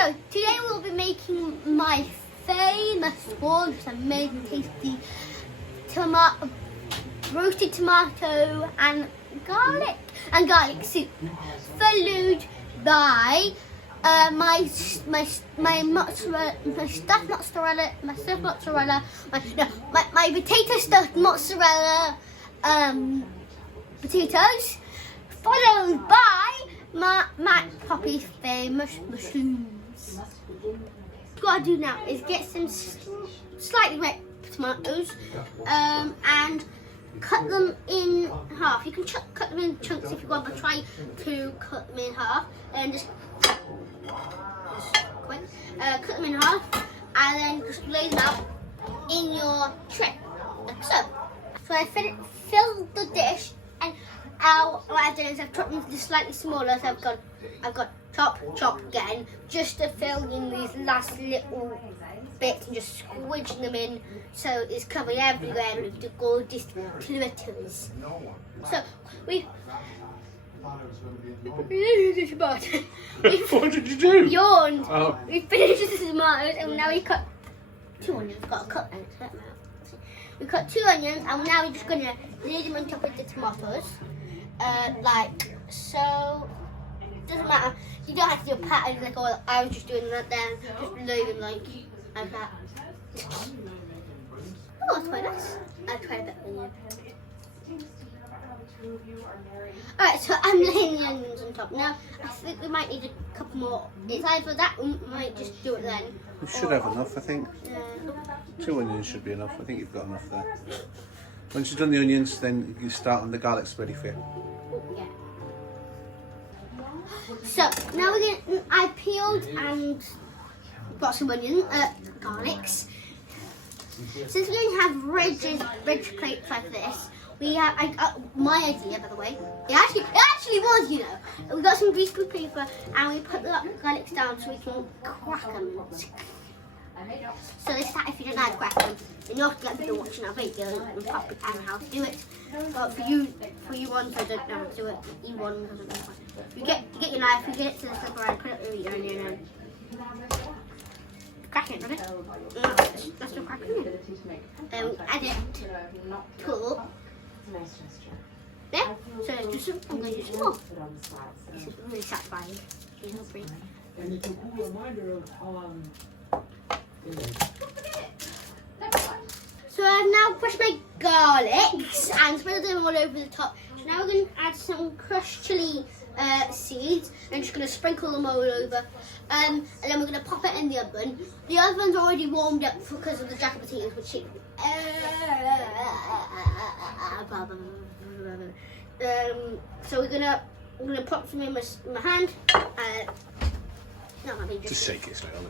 So today we'll be making my famous one, which is amazing, tasty roasted tomato and garlic soup, followed by my stuffed mozzarella, my potato stuffed mozzarella potatoes, followed by my Poppy's famous mushrooms. What I do now is get some slightly wet tomatoes and cut them in half. You can cut them in chunks if you want, but try to cut them in half and just quick. Cut them in half and then just lay them out in your tray, like so. So I filled the dish, and what I've done is I've chopped them just slightly smaller. So I've got chop again, just to fill in these last little bits and just squidging them in so it's covering everywhere with the gorgeous tomatoes. So What did you do? Yawned. Oh. We finished the tomatoes and now we cut 2 onions. Got to cut them. We cut 2 onions and now we're just gonna lay them on top of the tomatoes, like so. Doesn't matter. You don't have to do a pattern like all I was just doing that then. Just lay them like that. Oh, that's quite nice. I'll try a bit of onion. Alright, so I'm laying the onions on top. Now, I think we might need a couple more. It's either that or we might just do it then. You should have enough, I think. 2 2 onions should be enough. I think you've got enough there. Once you've done the onions, then you start on the garlic's ready for you. Yeah. So, now I peeled and got some onion, garlics. Since we don't have ridge plates like this, I got my idea, by the way. It actually was, you know. We got some greaseproof paper and we put the garlics down so we can crack them. So this is that if you don't know how to crack them, then you have to get people watching our video and Pop and how to do it. But for you ones who don't know how to do it, you ones doesn't know how to. You get your knife, you get it to the slipper and put it over your onion and crack it, right? That's the crack it. Add it to there. So just I'm going to do some more. This is really satisfying. And it's a cool reminder of So I've now crushed my garlics and spread them all over the top. So now we're going to add some crushed chili seeds and just going to sprinkle them all over. And then we're going to pop it in the oven. The oven's already warmed up because of the jacket potatoes, which is so we're gonna pop some in my hand. Just shake it straight on.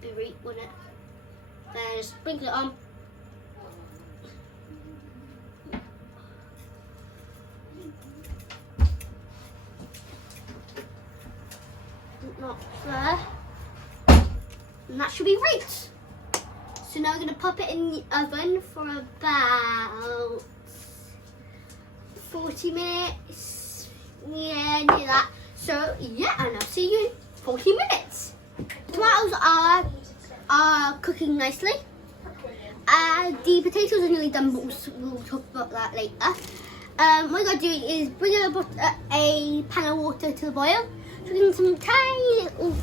Be right, wouldn't it? Then sprinkle it on. Not there. And that should be right. So now we're going to pop it in the oven for about 40 minutes. Yeah, near that. So yeah, and I'll see you in 40 minutes. Tomatoes are cooking nicely. The potatoes are nearly done, but we'll talk about that later. What we're going to do is bring a pan of water to the boil. So we're some tiny little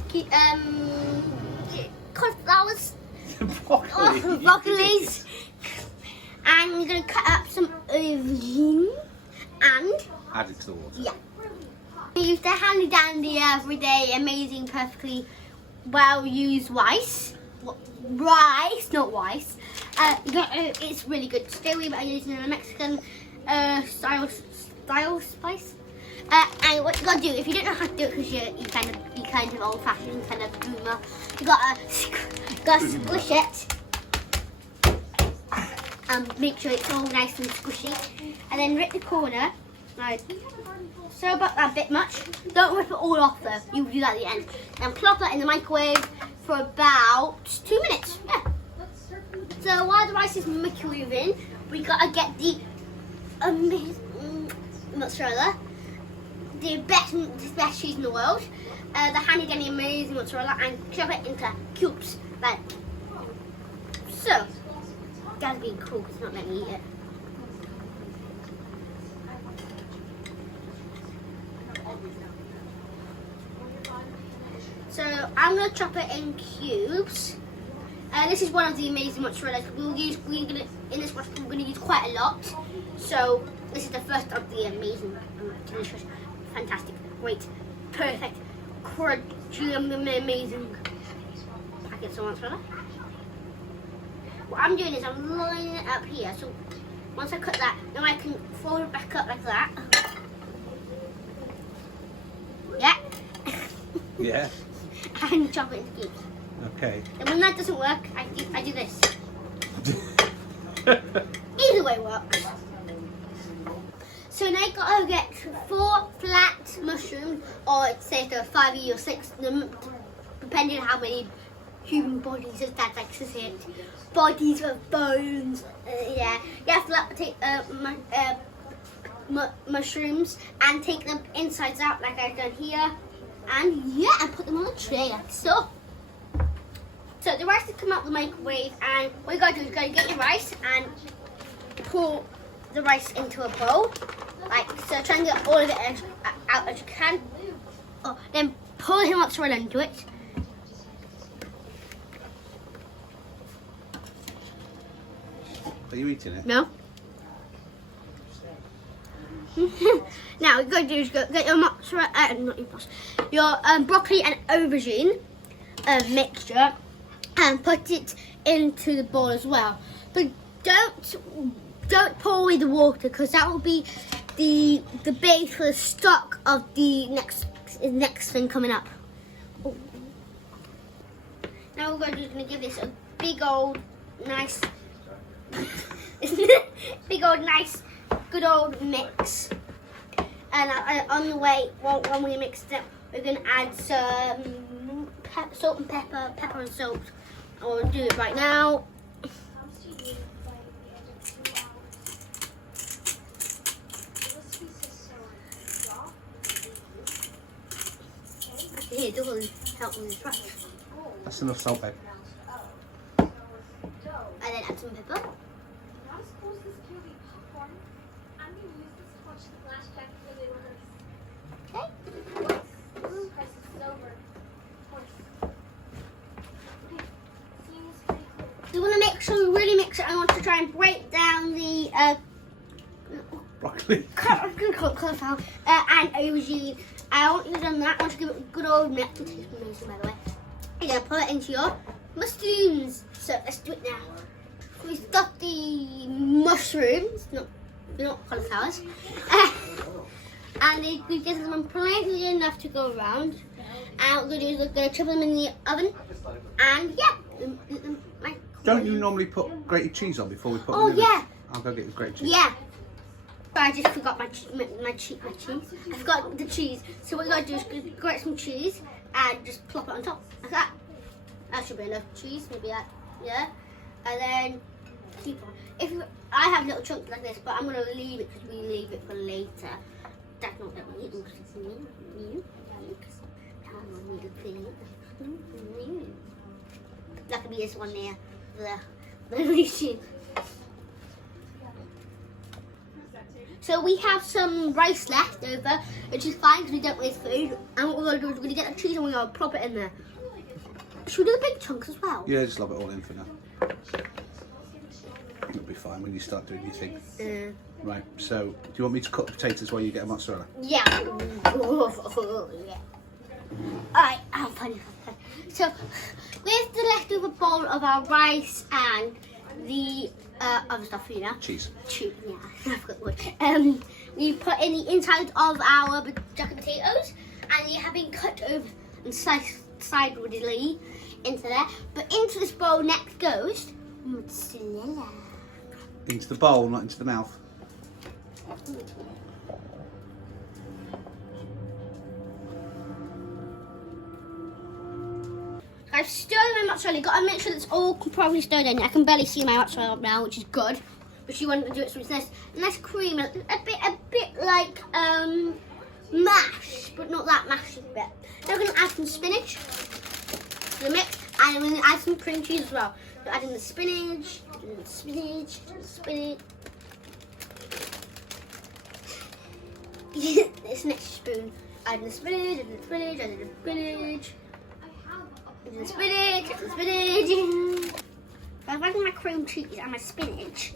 cauliflowers. Broccolis. And we're going to cut up some aubergine and Add it to the water. yeah. We use the handy dandy everyday amazing perfectly well used rice. Not rice. It's really good. Still, but I'm using a Mexican style spice. And what you gotta do, if you don't know how to do it because you kind of old fashioned, kind of boomer, you gotta squish it and make sure it's all nice and squishy, and then rip the corner, right? So about that bit much. Don't rip it all off though. You do that at the end. And plop that in the microwave for about 2 minutes. Yeah. So while the rice is microwaving, we gotta get the amazing mozzarella, the best cheese in the world. the handy dandy amazing mozzarella and chop it into cubes. Like so. That's being cool because it's not letting me eat it. So I'm going to chop it in cubes. This is one of the amazing mozzarella. In this recipe we're going to use quite a lot. So this is the first of the amazing, delicious, fantastic, great, perfect, crunchy, amazing packets of mozzarella. What I'm doing is I'm lining it up here. So once I cut that, then I can fold it back up like that. Yeah. Yeah. And chop it into cubes. Okay. And when that doesn't work, I do this. Either way works. So now you gotta get 4 flat mushrooms, or say 5 or 6, depending on how many human bodies, as Dad likes to say it. Bodies with bones. Yeah. You have to take mushrooms and take them insides out, like I've done here. And yeah, and put them on the tray like so. So the rice has come out of the microwave, and what you gotta do is you gotta get your rice and pour the rice into a bowl, like so. Try and get all of it out as you can. Oh, then pour the mozzarella into it. Are you eating it? No. Now, what you gotta do is get your mozzarella, your broccoli and aubergine mixture, and put it into the bowl as well. But don't pour away the water, because that will be the base for the stock of the next thing coming up. Ooh. Now we're gonna give this a big old nice, good old mix. And on the way, when we mix it up, we're gonna add some salt and pepper and salt. I'll do it right now. Here, it will help with this rice. That's enough salt, babe. And then add some pepper. Okay. You want to make sure you really mix it. I want to try and break down the Broccoli. cauliflower and aubergine. I want you to do that. I want to give it a good old mix. It tastes amazing, by the way. You're going to put it into your mushrooms. So let's do it now. We've got the mushrooms, not cauliflowers. And we get them plenty enough to go around. And what we're going to do is we're going to chop them in the oven. And yeah. Don't you normally put grated cheese on before we put Oh, them in? yeah. I'll go get the grated cheese. Yeah. But I just forgot my cheese. I forgot the cheese. So what you got to do is grate some cheese and just plop it on top. Like that. That should be enough cheese. Maybe that. Yeah. And then keep on. I have little chunks like this, but I'm going to leave it because we leave it for later. That's not that we eat because it's me. That could be this one there. The machine. So we have some rice left over, which is fine because we don't waste food. And what we're going to do is we're going to get the cheese and we're going to plop it in there. Should we do the big chunks as well? Yeah, just lob it all in for now. It'll be fine when you start doing your thing. Right, so do you want me to cut the potatoes while you get a mozzarella? Yeah. Yeah. Alright, I'm funny. So, with the leftover bowl of our rice and the other stuff, you know? Cheese. Yeah, I forgot the word. We put in the inside of our jacket potatoes, and they have been cut over and sliced sideways into there. But into this bowl next goes mozzarella. Into the bowl, not into the mouth. I've stirred my mozzarella. Got to make sure it's all properly stirred in. I can barely see my mozzarella now, which is good. But she wanted to do it so it's nice creamy, a bit like mash, but not that mashy bit. Now we're going to add some spinach to the mix, and we're going to add some cream cheese as well. So adding the spinach, this next spoon, adding the spinach, adding the spinach, adding the spinach, adding the spinach, adding the spinach. So I've added my cream cheese and my spinach.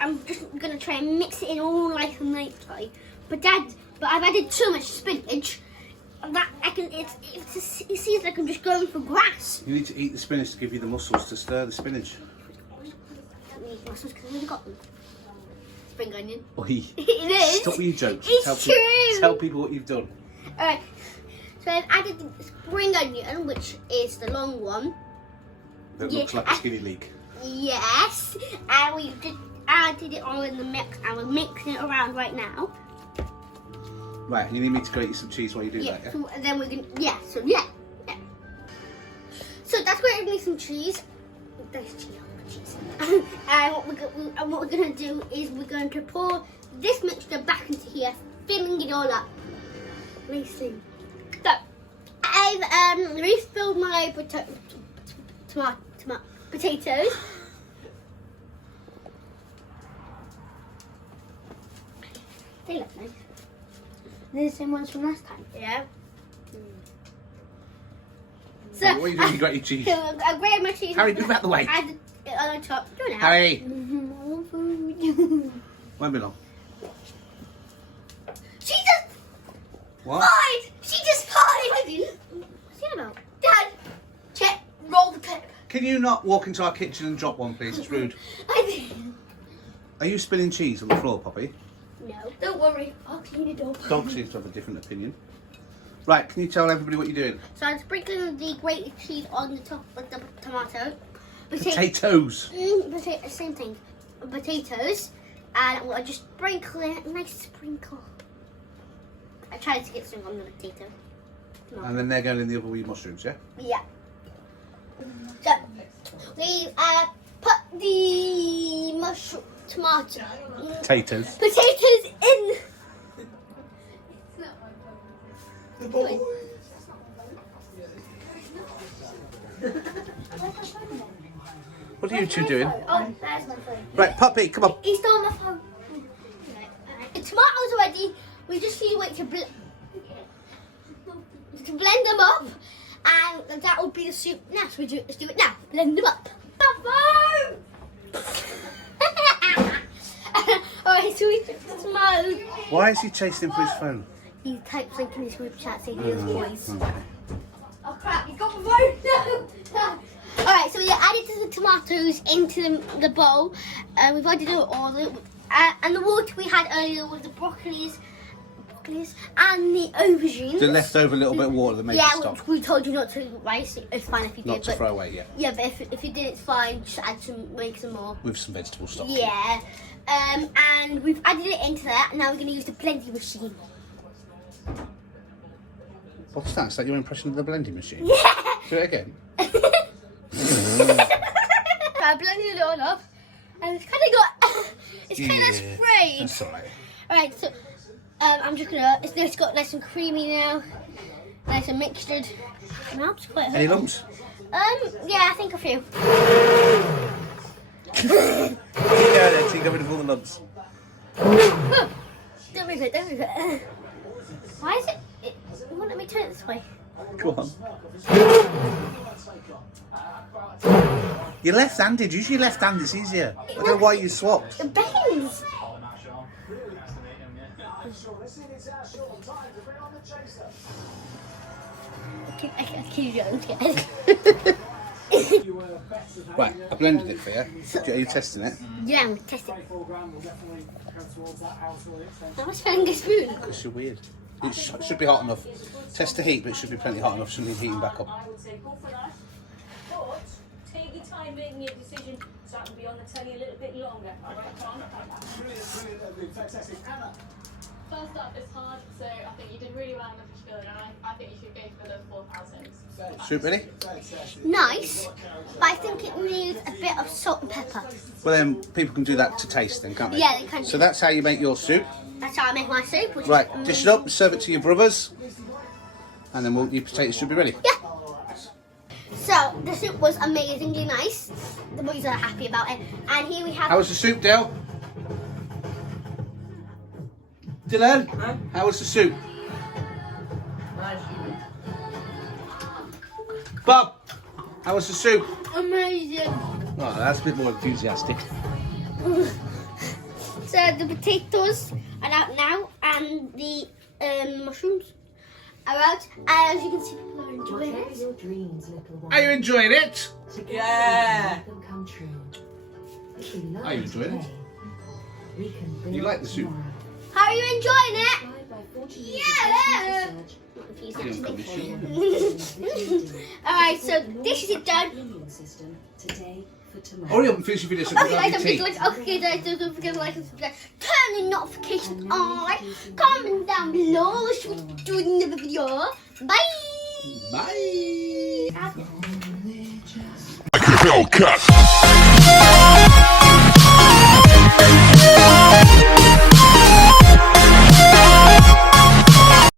I'm just gonna try and mix it in all nice and nicely. But I've added too much spinach. That it seems like I'm just going for grass. You need to eat the spinach to give you the muscles to stir the spinach. I don't need muscles because I've already got them. Spring onion. Oi. It is. Stop with your jokes. It's true. Tell people what you've done. Alright. So I've added the spring onion, which is the long one. That looks like a skinny leek. Yes. And we just added it all in the mix, and we're mixing it around right now. Right, and you need me to grate you some cheese while you do that, yeah? So then we're gonna, yeah. So that's where I need some cheese. There's cheese. And what we're gonna do is we're going to pour this mixture back into here, filling it all up. Amazing. So I've refilled my potatoes. They look nice. They're the same ones from last time. Yeah. So, Right, what are you doing? You got your cheese. So I grated my cheese. Harry, move out the way. Add it on top. Do it now. Harry. Won't be long. She just What? lied. She just lied. What's that about? Dad, check. Roll the clip. Can you not walk into our kitchen and drop one, please? It's rude. I did. Are you spilling cheese on the floor, Poppy? No, don't worry. I'll clean it up. Dog seems to have a different opinion. Right, can you tell everybody what you're doing? So I'm sprinkling the grated cheese on the top of the tomato. Potatoes. Same thing. Potatoes. And we'll just sprinkle it. Nice sprinkle. I tried to get some on the potato. No. And then they're going in the oven with your mushrooms, yeah? Yeah. So we put the mushroom, tomato, Potatoes. potatoes in. What are you two doing? Oh, there's my phone. Right, Poppy, come on. He's still on my phone. The tomatoes are ready. We just need to wait to blend them up, and that will be the soup. Now, so let's do it now. Blend them up. My phone. Alright, so we took the tomatoes. Why is he chasing him for his phone? He types like in his group chat saying his voice. Okay. Oh crap, he's got my phone. No. Alright, so we added the tomatoes into the bowl. We've added all and the water we had earlier was the broccolis and the aubergines. The leftover little bit of water that made Yeah, it stop. we told you not to rice it. It's fine if you did. Not to throw away, yeah. Yeah, but if you did, it's fine. Just add some, make some more. With some vegetable stock. Yeah. And we've added it into that. Now we're going to use the blending machine. What's that? Is that your impression of the blending machine? Yeah. Do it again. I blended it all up, and it's kind of got, it's kind of sprayed. That's alright. Alright, so I'm just gonna. It's got nice and creamy now, nice and mixtured. Now it's quite. Any lumps? Yeah, I think a few. Yeah, then, so you got rid of all the lumps. Don't move it. Don't move it. Why is it? It won't let me turn it this way. Go on. You're left-handed. Usually left-handed. It's easier. I don't know why you swapped. The bends. I keep going. Right, I blended it for you. Are you testing it? Yeah, I'm testing. How much fun is spoon? Because you're weird. It should be hot enough. Test the heat, but it should be plenty hot enough. Shouldn't need heating back up. But take your time making your decision, so that will be on the telly a little bit longer. All right, Tom? First up is hard, so I think you did really well in the fish filling, and I think you should go for the 4,000. Soup ready? Nice, but I think it needs a bit of salt and pepper. Well then, people can do that to taste then, can't they? Yeah, they can. So that's how you make your soup. That's how I make my soup. Which Right, is dish it up, serve it to your brothers, and then your potatoes should be ready. Yeah. So the soup was amazingly nice. The boys are happy about it. And here we have. How was the soup, Dale? Dylan? Huh? How was the soup? Nice. Bob? How was the soup? Amazing. Oh, that's a bit more enthusiastic. So the potatoes are out now, and the mushrooms are out. And as you can see, people are enjoying Whatever it. your dreams, little one. Are you enjoying it? Together Yeah. make them come true. If we learn Are you enjoying it? today, we can build You like the soup? tomorrow. How are you enjoying it? Tried by 40 years Yeah. of research, Confused, You don't actually. probably should. Alright, so this is it done. immune system today for tomorrow. Hurry up and finish your video so Okay, we guys, can don't have your forget tea. to like, okay, guys, don't forget to like and subscribe. Turn the notifications on, right? Comment down below. Let's see what you do in the video. Bye. Bye. Like a Hellcat.